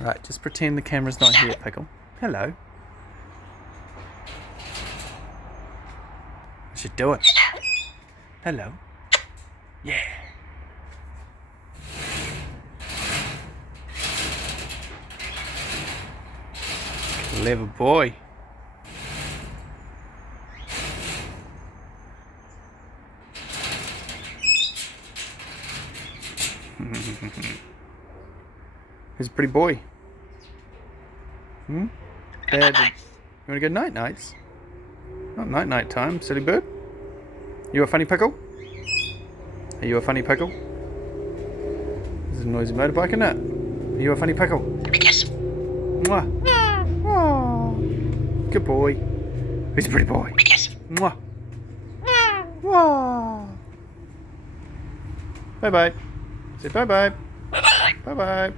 Right, just pretend the camera's not here, Pickle. Hello. I should do it. Hello. Yeah. Clever boy. He's a pretty boy. Dad, you want to go night-nights? Not night-night time, silly bird. You a funny pickle? Are you a funny pickle? This is a noisy motorbike, isn't it? Are you a funny pickle? Yes. Mwah. Aww. Good boy. He's a pretty boy. Yes. Mwah. Mwah. Bye-bye. Say bye-bye. Bye-bye. Bye-bye.